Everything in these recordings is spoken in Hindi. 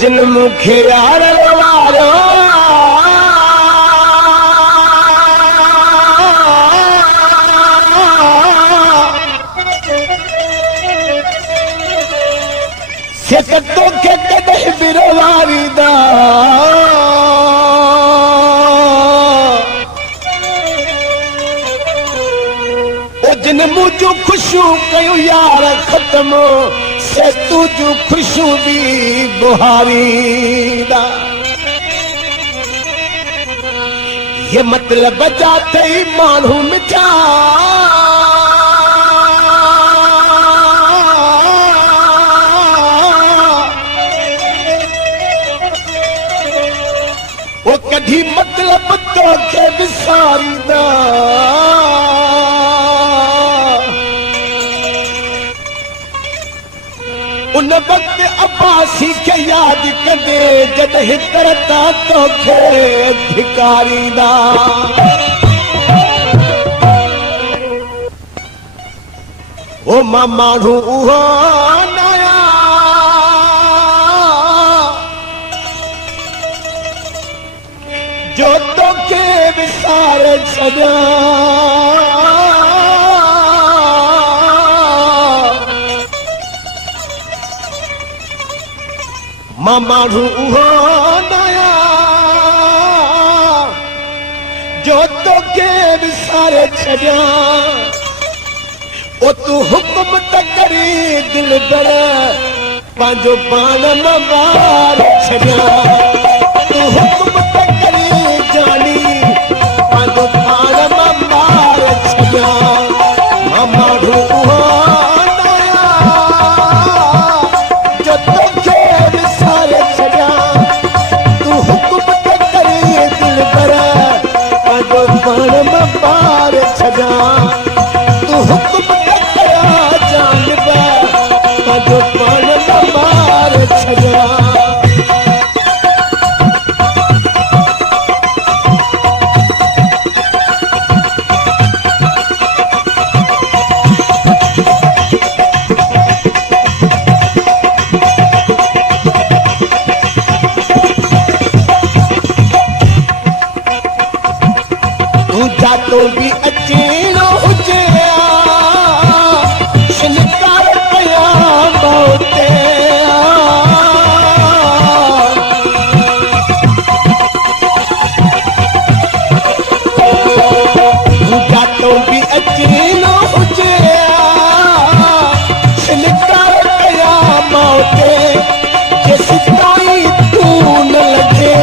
जिन मुखे यार वारो से तो के कदे बिरवारी दा जिन मुझो खुशू कयो यार खत्म से तुझो खुशू भी बुहारी दा ये मतलब जाते ही मानू मिठा वो कभी मतलब तो के विसारी दा उन वक्त अब्बासी के याद कदे जद हिकरता तो खे धिकारी दा ओ माण्हू उहो नया जो तो के विसार छॾिया माण्हू उहो नया जो तोखे विसारे छॾिया ओ तूं हुकुम त करी दिल भर पंहिंजो पाण न ॿार छॾिया तूं हुकुम त करी जानी पंहिंजो पाण न ॿार छॾिया माण्हू उहो तू हुक्म कया जानब पंहिंजो पाण न ॿार छॾिया तू जातो भी अचेणो हुजे शिनकार कया मौते तू जातो भी अचेणो हुजे शिनकार कया मौते जेसि ताईं तू न लॻे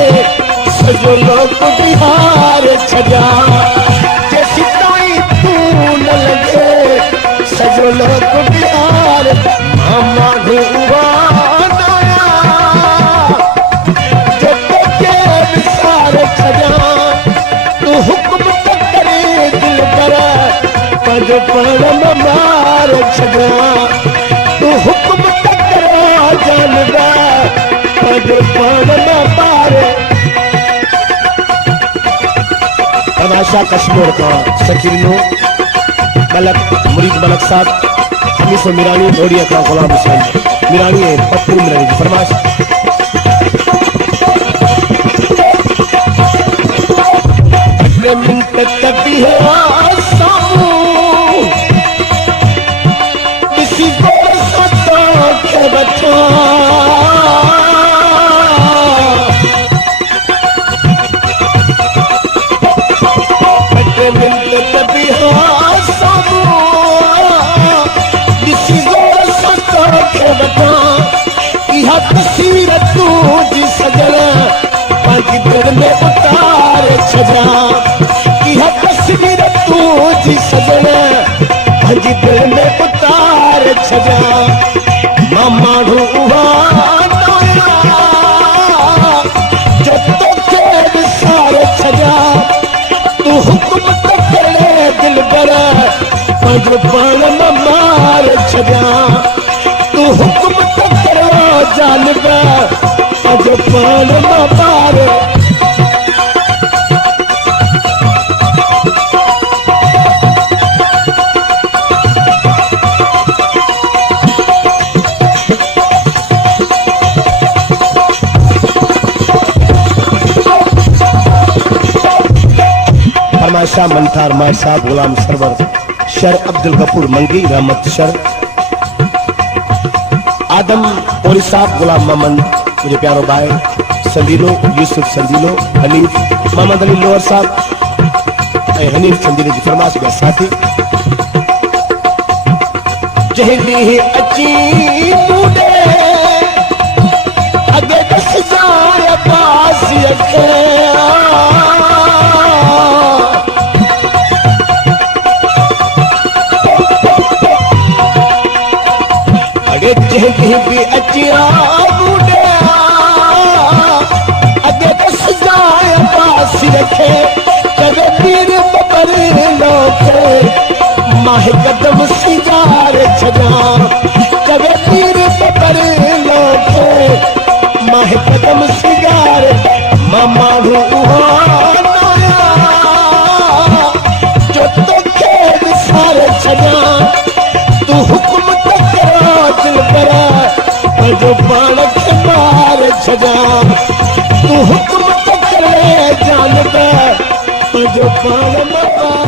सॼो लोक बिहार छॾिया सॼो लोक बिहार माण्हू उहो नया जो तोखे विसार छॾिया तूं हुकुम त करे दिल भर पंहिंजो पाण न ॿार छॾिया तूं हुकुम त करे जानब पंहिंजो पाण न ॿार तमाशा कश्मीर का शकीनो मलक मुरीद मलक साहब हमीस मिरानी लोडिया का गुलाम हुसैन मिरानी है पप्पू मिरानी फरमाश मिनट कभी है सामू किसी को सतो के बचा मिनट कभी है इहा तस्वीर तुझी सजण पंहिंजी दिल में उतार छॾिया इहा तस्वीर तुझी सजण पंहिंजी दिल में उतार छॾिया मां माण्हू उहा नया जो तोखे विसार छॾिया तूं हुकुम त करे दिल भर पंहिंजो पाण न मार छॾिया तूं हुकुम त करो जानब पंहिंजो पाण न ॿार माशा मंथार माशा गुलाम सरवर शर अब्दुल गफूर मंगी रहमत शर आदम पोरी साहब गुलाम मोहम्मद मुझे प्यारो भाई संदीलो यूसुफ संदीलो हनीफ मोहम्मद अली लोअर साहब हनीफ संदीलो की फरमाश गया साथी जहदी अची मुडे अगे दस जाए पास अखे अगे जहदी भी अचिया मुडे अगे दस जाए पास अखे कगे पीर बबर लोके माह कदम सिंगार छजा कगे पीर बबर लोके माह कदम सिंगार मामा नया जो तो खेद सारे छजा तू हुक्म तकरा दिल करा जो बाण के मार छजा तू हुक्म तकरे जानदा जो बाण मार